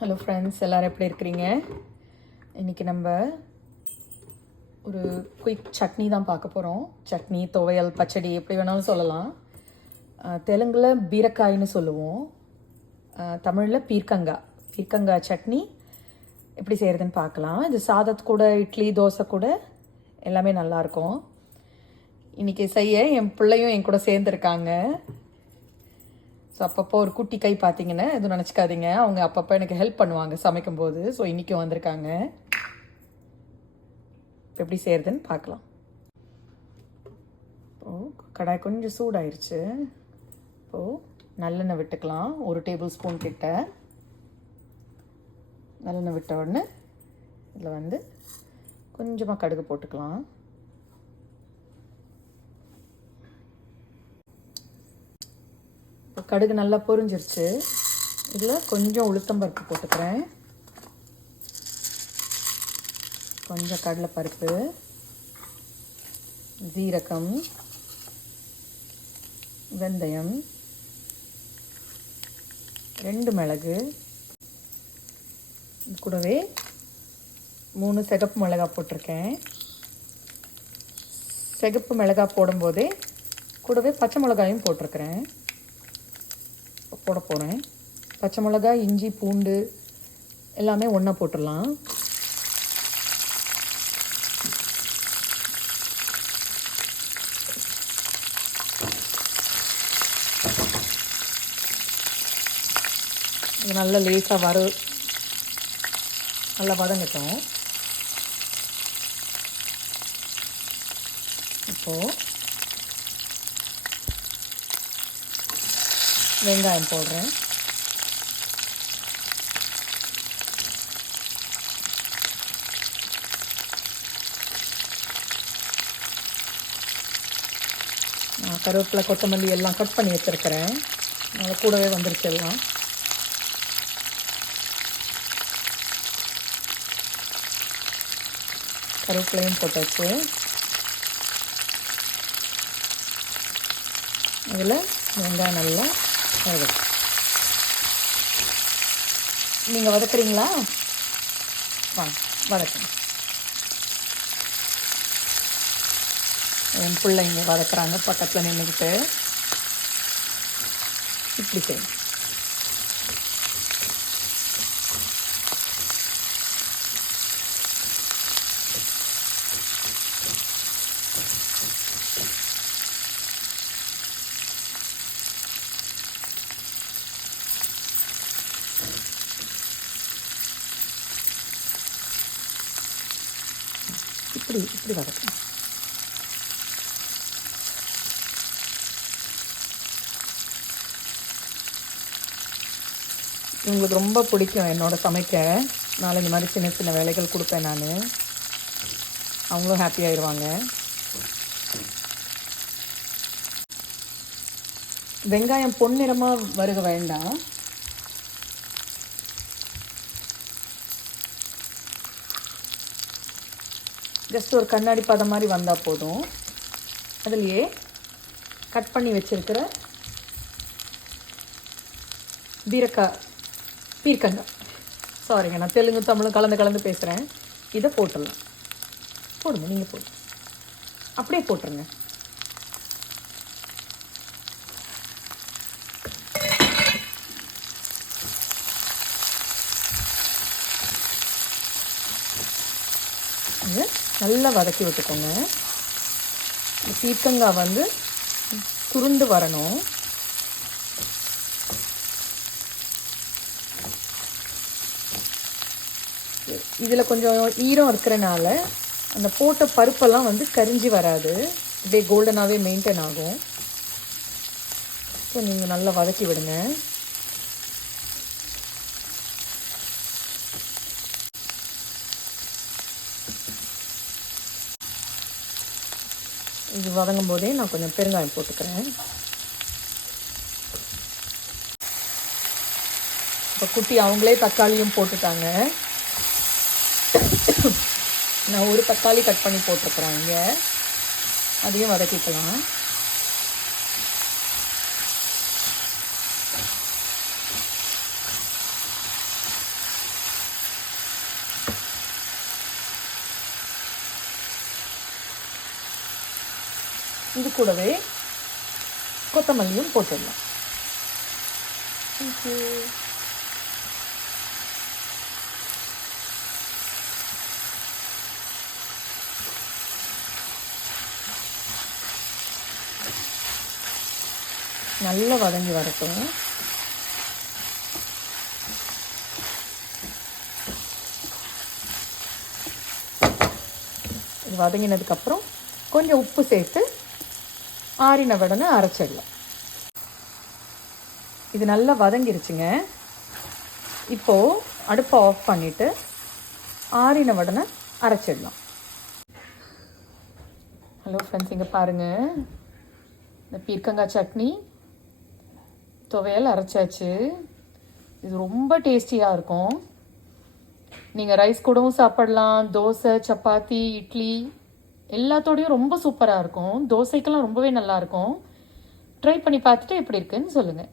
Hello friends, எல்லோரும் எப்படி இருக்கிறீங்க? இன்றைக்கி நம்ம ஒரு குயிக் சட்னி தான் பார்க்க போகிறோம். சட்னி, துவையல், பச்சடி எப்படி வேணாலும் சொல்லலாம். தெலுங்கில் பீரக்காய்னு சொல்லுவோம், தமிழில் பீர்க்கங்காய் சட்னி எப்படி செய்கிறதுன்னு பார்க்கலாம். இது சாதத்து கூட, இட்லி, தோசை கூட எல்லாமே நல்லாயிருக்கும். இன்றைக்கி செய்ய என் பிள்ளையும் என் கூட சேர்ந்துருக்காங்க. ஸோ அப்பப்போ ஒரு குட்டி கை பார்த்தீங்கன்னா எதுவும் நினச்சிக்காதீங்க, அவங்க அப்பப்போ எனக்கு ஹெல்ப் பண்ணுவாங்க சமைக்கும்போது. ஸோ இன்றைக்கும் வந்திருக்காங்க. எப்படி செய்கிறதுன்னு பார்க்கலாம். இப்போது கடாய் கொஞ்சம் சூடாயிருச்சு. இப்போது நல்லெண்ணெய் விட்டுக்கலாம், 1 டேபிள் ஸ்பூன் கிட்ட. நல்லெண்ணெய் விட்ட உடனே இதில் கொஞ்சமாக கடுகு போட்டுக்கலாம். கடுகு நல்லா பொரிஞ்சிருச்சு. இதில் கொஞ்சம் உளுத்தம்பருப்பு போட்டுக்கிறேன், கொஞ்சம் கடலைப்பருப்பு, ஜீரகம், வெந்தயம், 2 மிளகு, கூடவே 3 சிகப்பு மிளகாய் போட்டிருக்கேன். சிகப்பு மிளகாய் போடும்போதே கூடவே பச்சை மிளகாயும் போட்டிருக்கிறேன், போட போகிறேன். பச்சை மிளகாய், இஞ்சி, பூண்டு எல்லாமே ஒன்றா போட்டுடலாம். இது நல்லா லேசாக நல்லா வதங்கட்டும். இப்போது வெங்காயம் போடுறேன். நான் கருவேப்பிலை, கொத்தமல்லி எல்லாம் கட் பண்ணி வச்சுருக்கிறேன், அதனால் கூடவே வந்துருச்சு எல்லாம். கருவேப்பிலையும் போட்டாச்சு. இதில் வெங்காயம் நல்லா வதக்கு. நீங்கள் வதக்குறீங்களா? வாங்க வதக்குங்க. என் பிள்ளைங்க வதக்குறாங்க பக்கத்தில் நின்றுக்கிட்டு. இப்படி செய்யணும். இப்படி வதக்கணும். உங்களுக்கு ரொம்ப பிடிக்கும் என்னோட சமைக்க. நாளை இந்த மாதிரி சின்ன சின்ன வேலைகள் கொடுப்பேன் நான், அவங்களும் ஹாப்பி ஆயிடுவாங்க. வெங்காயம் பொன்னிறமாக வறுக்க வேண்டாம். ஜஸ்ட் ஒரு கண்ணாடி பதம் மாதிரி வந்தால் போதும். அதுலேயே கட் பண்ணி வச்சுருக்கிற பீர்க்கங்காய், சாரிங்க நான் தெலுங்கு தமிழும் கலந்து பேசுகிறேன், இதை போட்டுடலாம். போடுங்க, நீங்கள் போடுங்க, அப்படியே போட்டுருங்க. நல்லா வதக்கி விட்டுக்கோங்க. பீர்க்கங்காய் சுருண்டு வரணும். இதில் கொஞ்சம் ஈரம் இருக்கிறனால அந்த போட்ட பருப்பெல்லாம் கரிஞ்சி வராது, அப்படியே கோல்டனாகவே மெயின்டைன் ஆகும். ஸோ நீங்கள் நல்லா வதக்கி விடுங்க. இது வதங்கும் போதே நான் கொஞ்சம் பெருங்காயம் போட்டுக்கிறேன். இப்போ குட்டி அவங்களே தக்காளியும் போட்டுட்டாங்க. நான் ஒரு தக்காளி கட் பண்ணி போட்டிருக்கிறேன் இங்கே, அதையும் வதக்கிக்கலாம். இது கூடவே கொத்தமல்லியும் போட்டுடலாம். தேங்க்யூ. நல்லா வதங்கி வரட்டும். இது வதங்கினதுக்கப்புறம் கொஞ்சம் உப்பு சேர்த்து ஆறின உடனே அரைச்சிடலாம். இது நல்லா வதங்கிருச்சுங்க. இப்போது அடுப்பை ஆஃப் பண்ணிவிட்டு ஆறின உடனே அரைச்சிடலாம். ஹலோ ஃப்ரெண்ட்ஸ், இங்கே பாருங்கள், இந்த பீர்க்கங்காய் சட்னி துவையல் அரைச்சாச்சு. இது ரொம்ப டேஸ்டியாக இருக்கும். நீங்கள் ரைஸ் கூடவும் சாப்பிடலாம், தோசை, சப்பாத்தி, இட்லி எல்லாத்தோடையும் ரொம்ப சூப்பராக இருக்கும். தோசைக்கெல்லாம் ரொம்பவே நல்லாயிருக்கும். ட்ரை பண்ணி பார்த்துட்டு எப்படி இருக்குன்னு சொல்லுங்கள்.